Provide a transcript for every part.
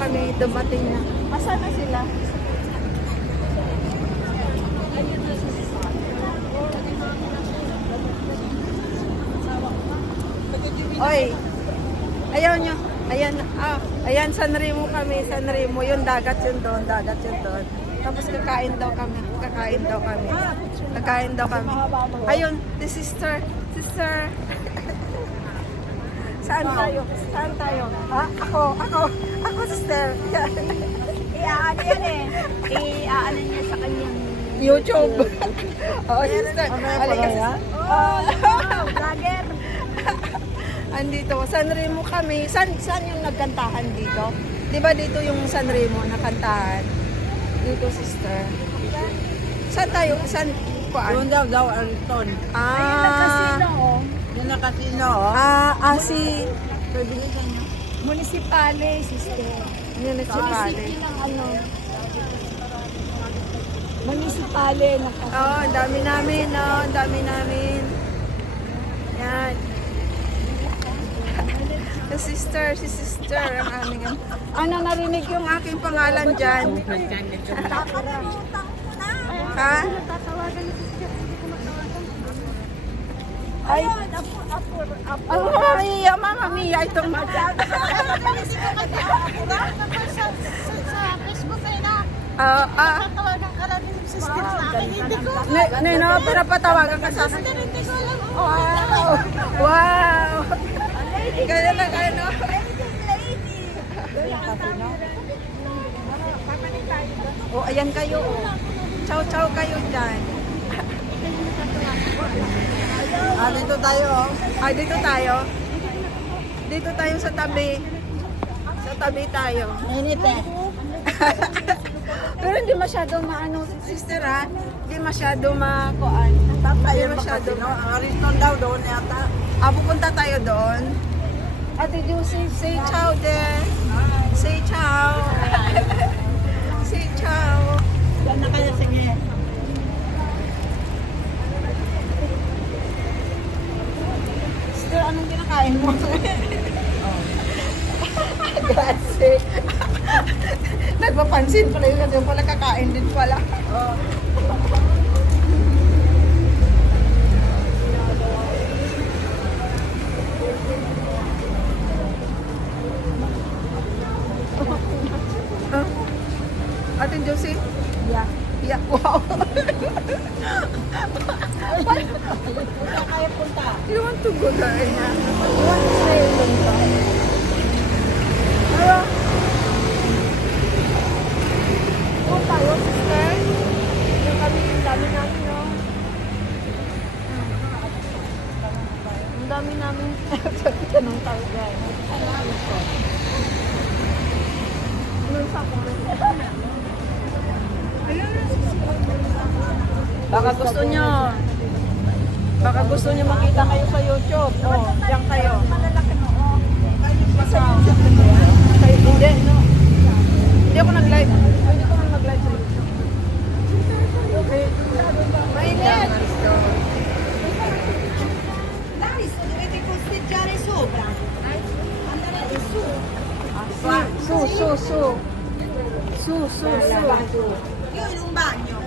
kami dumating na. Asa na sila? Oy, ayaw nyo. Ayan, ayan, San Remo kami, San Remo. Yung dagat yun doon, dagat yun doon. Tapos kakain daw kami, kakain daw kami. Kakain daw kami. Ayun, the sister. Saan tayo? Saan tayo? Ha? Ako, sister. Iaano yan eh. Iaano niya sa kanyang YouTube. Oo, sister. Halika sa... vlogger. Andito, San Remo kami. Saan yung nagkantahan dito? Di ba dito yung San Remo nakantahan? Dito, sister. Saan tayo? Saan? Doon daw, Ariton. Casino. Doon na casino, oh. Si... Municipale, sister. Municipale. City ng ano. Municipale ng casino. Oo, ang dami namin, no? Ang dami namin. Yan. Si sister, ang aming... Ano, narinig yung aking pangalan dyan? Ha? Ay, Mama Mia, itong... Sa Facebook ay na. Tawagan ka lang yung sister sa akin. Hindi ko. Nino, pero patawagan ka sa akin. Hindi ko alam. Wow! Kaya lang, ano? Oh, ayan kayo. Oh. Ciao kayo dyan. Dito tayo, oh. Dito tayo. Dito tayo sa tabi. Sa tabi tayo. Init eh. Pero hindi masyado maano, sister, ha? Hindi masyado makuan. Tayo Hindi masyado. masyado. Ariton daw doon yata. Pupunta tayo doon. Ate Juicy, say ciao there. Say ciao. Say ciao. Diyan na kayo, sige. Sister, anong kinakain mo? Grazie. Nagpapansin pala yun. Yung pala kakain din pala. Ate Josie? Yeah. Yeah, wow. Kaya punta. You want to go there? You want to stay in the Pero, kung tayo, sister, yung kami, yung dami namin, no? Ang dami namin, tanong tayo, guys. Anong sa Baka gusto nyo makita kayo sa YouTube. Oh, diyan kayo. Hindi, no? Hindi ako nag-live. Hindi ko man mag-live sa YouTube. Okay. Mainit! Dai, dovete costeggiare sopra. Andare su. Su. Io in un bagno.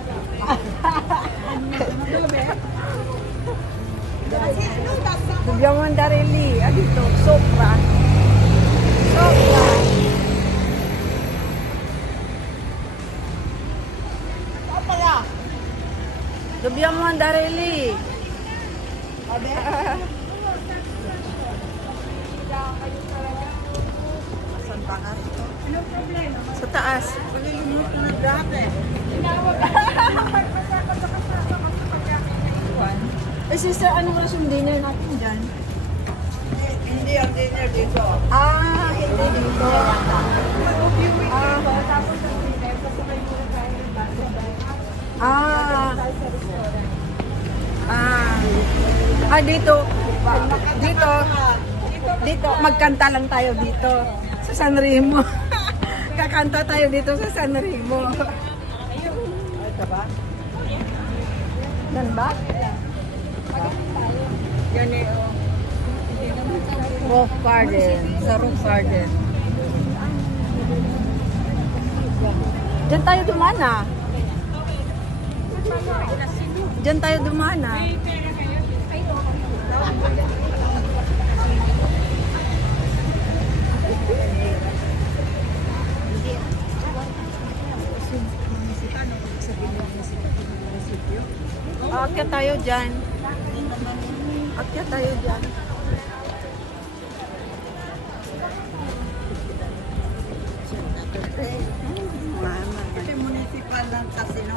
Dobbiamo andare lì, dito, sopra. Dobbiamo andare lì. Saan pa nga? Sa taas. Malilimutan na dati. Sister, anong oras yung dinner natin dyan? Hindi ang dinner dito. Hindi dito. Dito. Dito, magkanta lang tayo dito sa San Remo. Kakanta tayo dito sa San Remo. Ito ba? Yan ba? Yan eh, oh. Roof garden. Sa roof garden. Diyan tayo dumana. Diyan tayo dumana. Akyat tayo dyan. Akyat tayo dyan. Ito yung municipal ng Casino.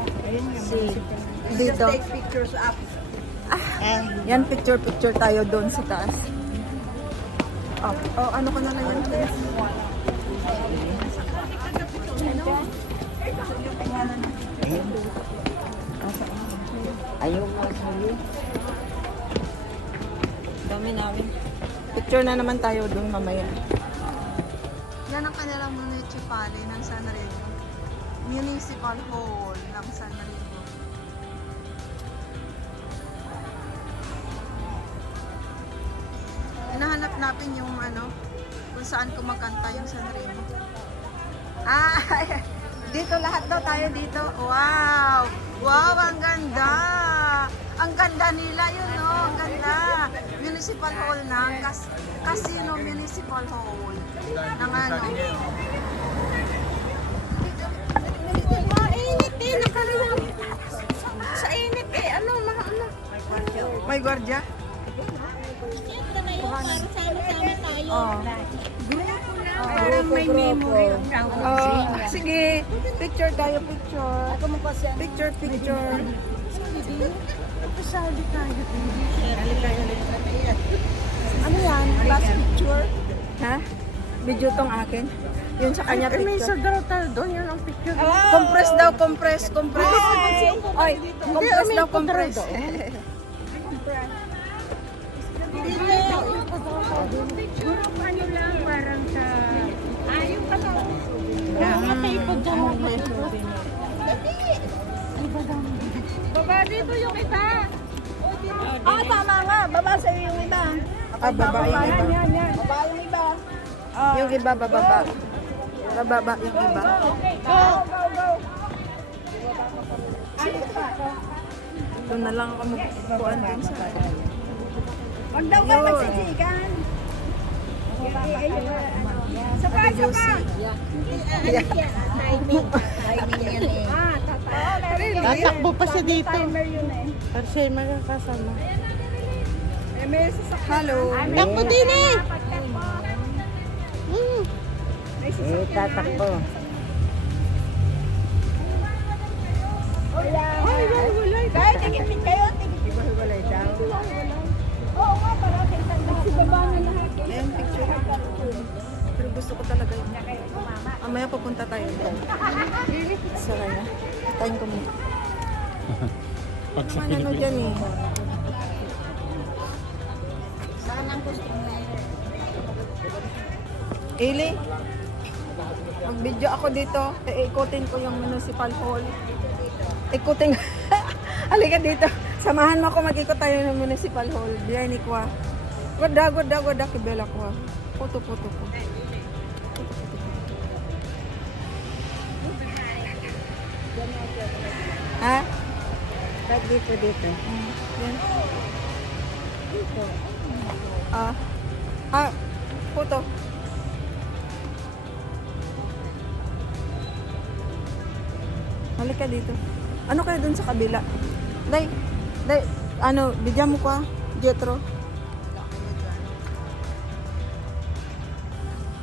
Dito. Just take pictures up. Yan, picture tayo doon sa taas. Ano ko na lang yan, please? Ayaw mo sa'yo. Dami namin. Picture na naman tayo doon mamaya. Yan ang kanilang municipality ng San Remo. Municipal Hall ng San Remo. Hinahanap natin yung kung saan kumakanta yung San Remo. Dito lahat daw tayo dito. Wow! Wow, ang ganda! Ang ganda nila yun, no? Ang ganda! Municipal Hall ng Casino Municipal Hall. Ng Mainit eh, nakalimutan. Sa init eh, May gwardiya? Ito na yun, para sama-sama tayo. Parang may memory of Sige, picture tayo, picture. Picture. Pasabi tayo. Ano yan? Last picture? Ha? Video tong akin. Yun sa kanya picture. doon yan ang picture. Compress daw, compress. Ay, compress daw, compress. Ano lang, parang sa... Ayaw ka na. Matipod dyan mo. Baba dito yung iba. Tama nga. Baba sa'yo yung iba. Baba yung iba. Baba yung iba. Yung iba, bababa. Bababa yung iba. Go. Doon na lang ako magpuan din sa Huwag daw ka magsisigan. Sabay. Tatakbo pa siya dito. Timer yun eh. Para siya magkakasama. May sasakyan. Hello. Takbo din eh! May sasakyan. Tatakbo. Kahit tigipin kayo, tigipin. Hiwalay daw. Oo nga, para kita baba na lahat. Ayan, picture. Pero gusto ko talaga yun. Mamaya papunta tayo doon. Saray na. Tayin ko muna. Naman ano dyan eh. Saan ang gusto mo? Ili, mag-video ako dito. Ikutin ko yung municipal hall. Ikutin. Halika dito. Samahan mo ako, mag-ikot tayo ng municipal hall. Diyan ni Kwa. Wada, kibela Kwa. Puto ko. Ha? Ba't dito? Yan. Puto. Halika dito. Ano kaya dun sa kabila? Day, bigyan mo ko Jetro.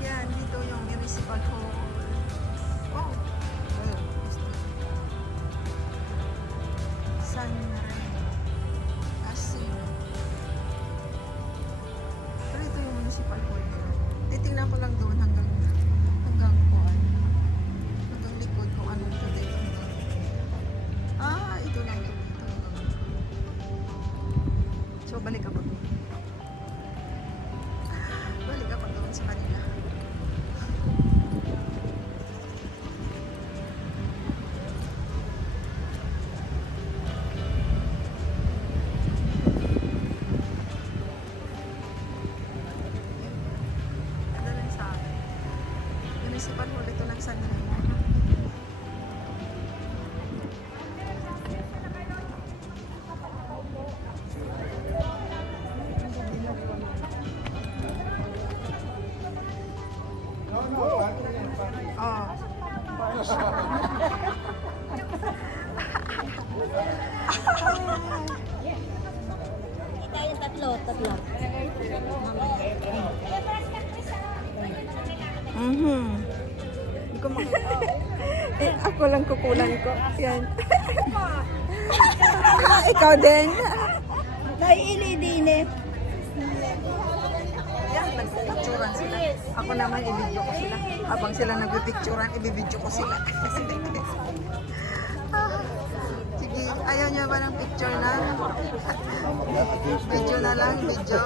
Yan, dito yung municipal hall. Wow. San Remo Casino. Pero ito yung municipal hall nila. Titingnan ko lang doon hanggang kuan. Hanggang likod kung ano ito dito. Ito lang ito. So, balik ako doon. Balik ako doon sa kanila. Ano lang sa akin. Municipal hall ito ng San Remo. Oh. Tayong tatlo. Mhm. Hindi ko ako lang kukulan ko. Yan. Ikaw din. Naiinidinit. Yan, nagpipicturan sila. Ako naman, ibidyo ko sila. Habang sila nagpipicturan, ibibidyo ko sila. Sige, ayaw niya ba ng picture na? Video na lang, video.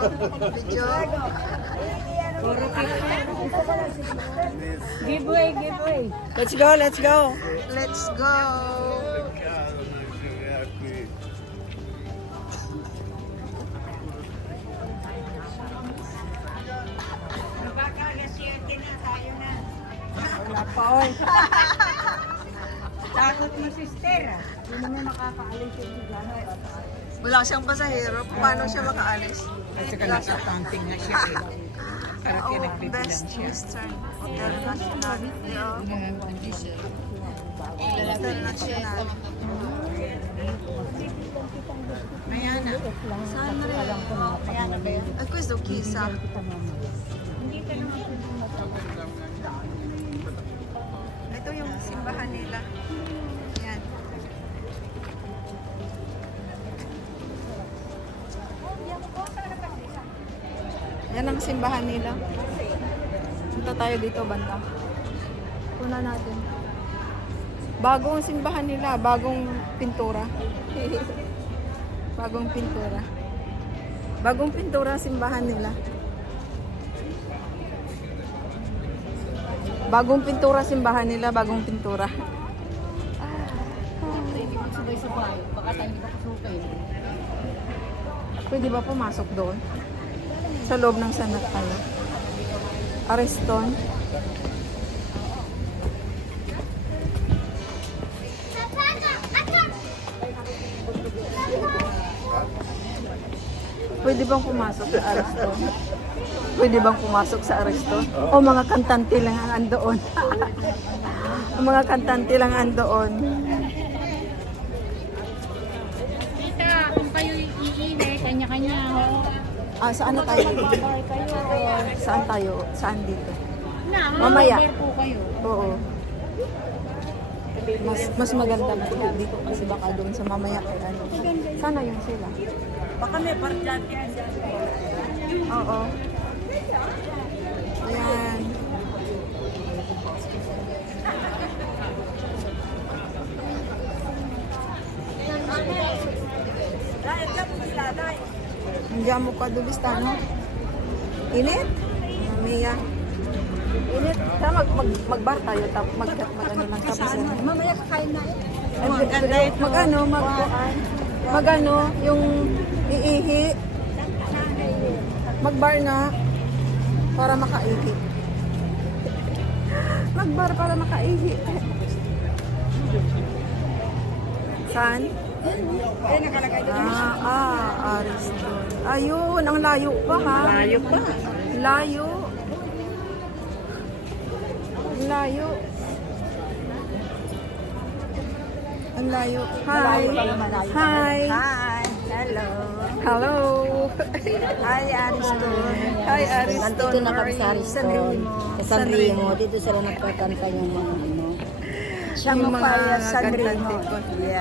Video. Giveaway. Let's go, let's go. Let's go. Wala pa, oy. Takot mo, sister. Hindi naman makakaalis yung bigano. Wala siyang pasahero. Paano siya makaalis? Kasi nakatanting na siya eh. Para Oh, best Western Hotel National. Hotel National. Mayana. Saan na rin? Mayana ba yun? Ay, questo chissà. Ito yung simbahan nila. Yan. Yan ang simbahan nila. Punta tayo dito, banda. Kuna natin. Bagong simbahan nila, bagong pintura. Bagong pintura. Bagong pintura simbahan nila. Bagong pintura simbahan nila, bagong pintura. Baka tayo hindi makasukay. Pwede ba pumasok doon? Sa loob ng sanat ano? Ariston. Pwede bang pumasok sa Ariston? Pwede bang pumasok sa Ariston? O mga kantante lang ang andoon? O mga kantante lang andoon? Tita, kung kayo iinay, kanya-kanya ho. Ah, saan na tayo? Bahay kayo. Saan tayo? Saan dito? Na, Mamaya. over po kayo. Oo. Mas maganda na dito kasi baka doon sa mamaya ay ano. Sana yun sila. Baka may parjat yan. Oo. Ayan. Nandiyan mo ka dulistano. Init? Mia. Init. Tama, mag-bar tayo. Mag-ano lang tapos. Mamaya kakain na eh. Mag-ano, yung iihi. Mag-bar na para makaihi. Mag-bar para makaihi. Saan? Eh, nakalagay doon. Ariston. Ayun, ang layo pa ha. Layo pa. Layo. Layo. Ang layo. Hi. Hi. Hi. Hello. Hello. Hi, Ariston. Hi, Ariston. Nandito na kami sa How are you? Ariston. Sa San Remo. Dito sila nagkakanta yung mga ano. Siya Yung mo mga pa San cantante Remo.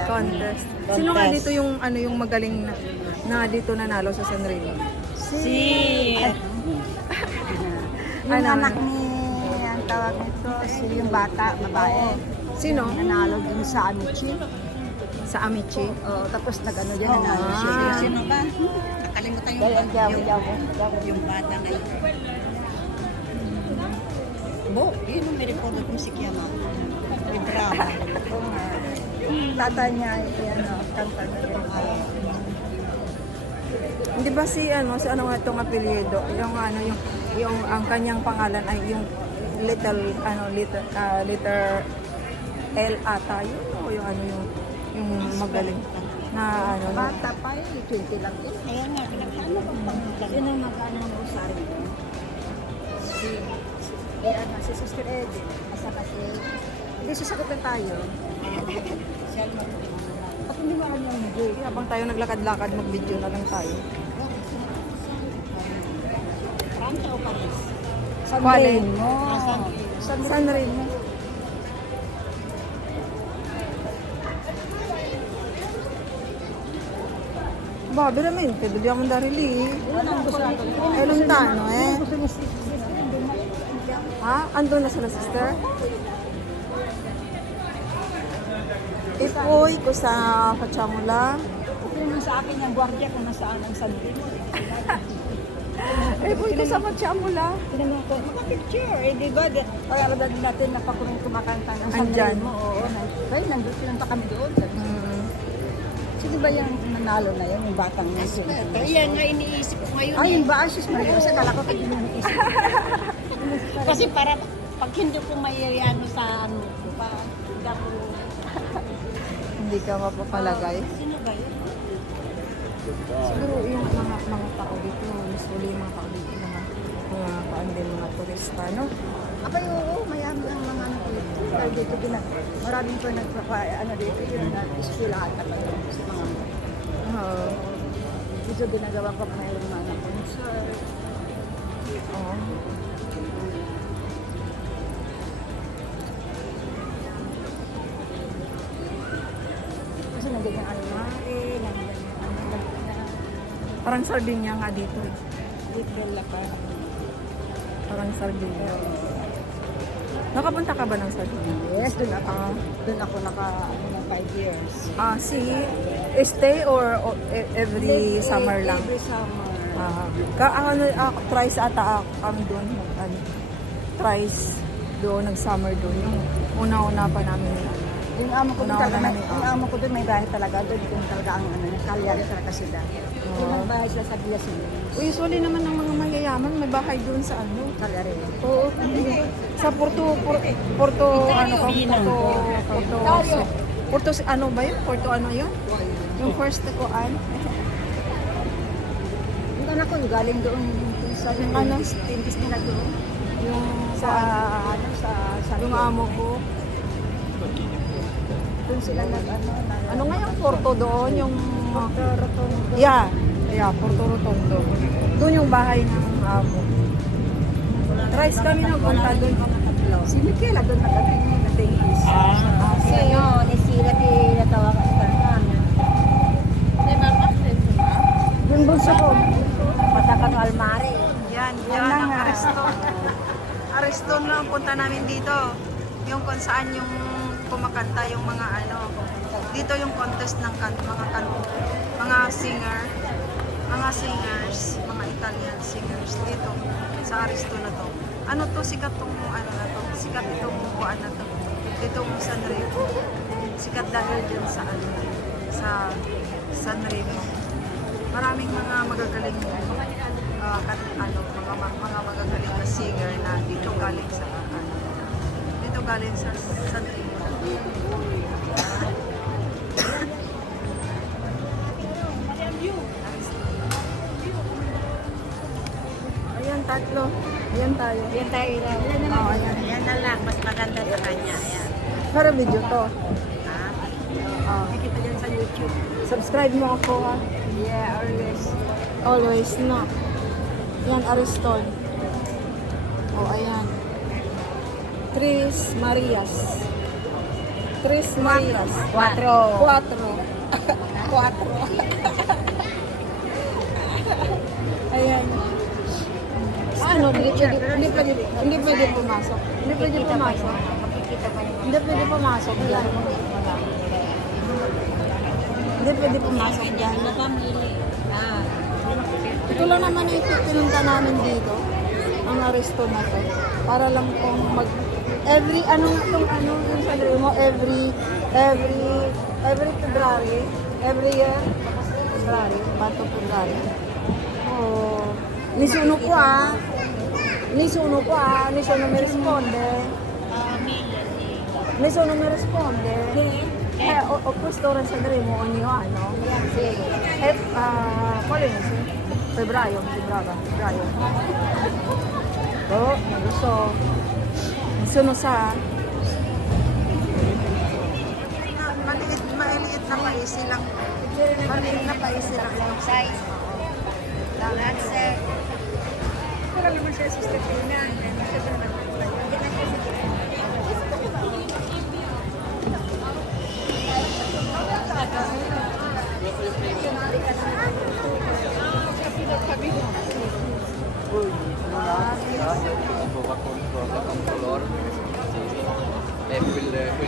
contest. Sino nga dito yung ano yung magaling na dito nanalo sa Sanremo? Yung Ano? anak ni, ang tawag nito, yung bata, babae. Sino? Nanalo din sa Amici. Sa Amici. Oo, tapos nag-ano dyan, nanalo siya. Ah. Sino ba? Nakalimutan yung bata na yun. Bo, yun yung may record ng musik yan. May drama. Tata niya, yan, kanta na yun. Hindi ba si ano nga itong apelyido? Yung ano yung ang kanyang pangalan ay yung letter L ata yun o yung ano yung magaling na ano na Bata pa yun, 20 lang yun. Ayan nga, ano bang pangalan? Sino mag-ano ng usari? Si Si Sister Eddie. Asa kasi, hindi sasagot lang tayo. At hindi mo alam yung hindi. Habang tayo naglakad-lakad, mag-video na lang tayo. Francia o Paris? San Quale? Remo. San Remo. Ba, veramente, dobbiamo andare lì? È lontano, eh? Ha? Andun na sila, sister? E poi, cosa facciamo là? Ito naman sa akin yung gwardiya kung nasaan ang San Remo. E poi, cosa facciamo là? Tinanong ko, picture eh, di ba? Para din natin na pakurong kumakanta ng San Andyan. Remo. Oo, dahil nandun pinunta kami doon. So, di ba yung nanalo na yun, yung batang na yun? Yan nga iniisip ko ngayon. Ay, yung ba? Sus Maria, kasi kala ko pag iniisip. Kasi para pag hindi ko mayayano sa ano ko pa, hindi ako... Hindi ka mapapalagay. Sino ba yun? Siguro yung mga tao dito, usually yung mga tao dito, mga paan din, mga turista, no? Abay, oo, mayami ang mga ano dito. Dahil dito maraming po ano dito, yung nag-eskwelahan na kayo sa mga Oo. dito ginagawa ko mayroong mga concert. Oo. Kasi nandiyan yung almari, nandiyan yung ano, Parang sardinia nga dito eh. dito la pa. Parang sardinia. Nakapunta ka ba ng sardinia? Yes, doon ako naka 5 years. See, stay or every summer lang? Every summer. Thrice ata kami doon. Thrice doon, nag-summer doon. Yung una-una pa namin. Yung amo ko doon Una-una talaga, namin, yung amo ko doon may bahay talaga, doon talaga ang ano, kalyari talaga sila. Yung ang bahay sila sa Villa Silis. Usually naman ng mga mayayaman, may bahay doon sa ano. Kalyari. Oo, sa Porto, ano ko? Porto, ano ba yun? Porto ano yun? Yung first ko, Yung anak ko, galing doon sa Ano? dentist nila doon. yung Sa, ano, sa yung amo ko. doon sila Ano nga yung Porto doon? Yung, Rotondo. yeah, Porto Rotondo. Doon yung bahay ng amo. Thrice kami nagpunta doon. Si Michaela doon nakatingin na dentist. Si ano, ni Sila tinatawagan ka namin. Yung bunso ko, Matakan almari. Yan, Yan yan na ang nga. Ariston. Ariston lang ang punta namin dito. Yung kung saan yung kumakanta yung mga ano. Dito yung contest ng mga singers, mga Italian singers dito sa Ariston na to. Ano to, sikat tong ano na to. Sikat itong buwan na to. Itong San Remo. Sikat dahil dyan sa ano, sa San Remo. Maraming mga magagaling mga magagaling na singer na dito galing sa dito galing sa San Remo. Ayan, tatlo. Ayan tayo. Yan tayo daw. Oo, ayan. Yan na lang, mas maganda sa kanya. Ayan. Para video to. nakikita dyan sa YouTube. Subscribe mo ako ha. Yeah, always. Always na. Yan, Ariston. Oh, ayan. Tris Marias. Tris Marias. 4. 4. Ayan. Ano, hindi pwede pumasok. Hindi pwede pumasok. Makikita pa naman. Hindi pwede pumasok dyan. Hindi pwede pumasok dyan. Ito lang naman ito, pinunta namin dito. Ang Aristo na to. Para lang kung every, ano nga itong ano, yung San Remo, every February, every year, February, bato February. Oh, nessuno mi risponde. Nessuno mi risponde. Ho questo ora in San Remo ogni anno. Sì. Qual è mese? Febbraio, mi sembrava. Febbraio. Oh, non lo so. Sunusa. Maliit na paisi lang. Maliit na paisi lang. Size. Lahat sir. Wala naman siya sa step na.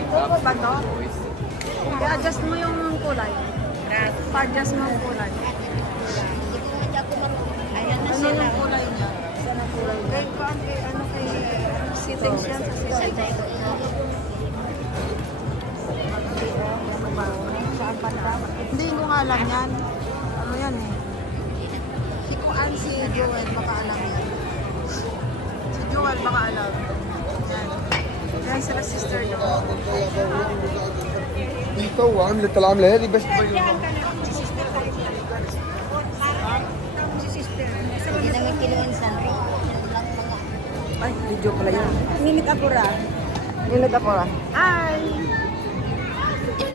Coco ba to? I-adjust mo yung kulay. Pa-adjust mo yung kulay. Ayan na Ano sila. yung kulay niya? Kay Paan, kay settings yan sa settings. Saan pa na? Hindi ko nga alam yan. Ano yan eh? Si Kuan, si Joel, baka alam yan. Si Joel, baka alam. Yan. Yan sila sister niyo. انت وعملت العمله هذه بس تبين Hindi namin kinuinsan. Ay, video pala yun. Minute apura. Minute ako ah. Hi!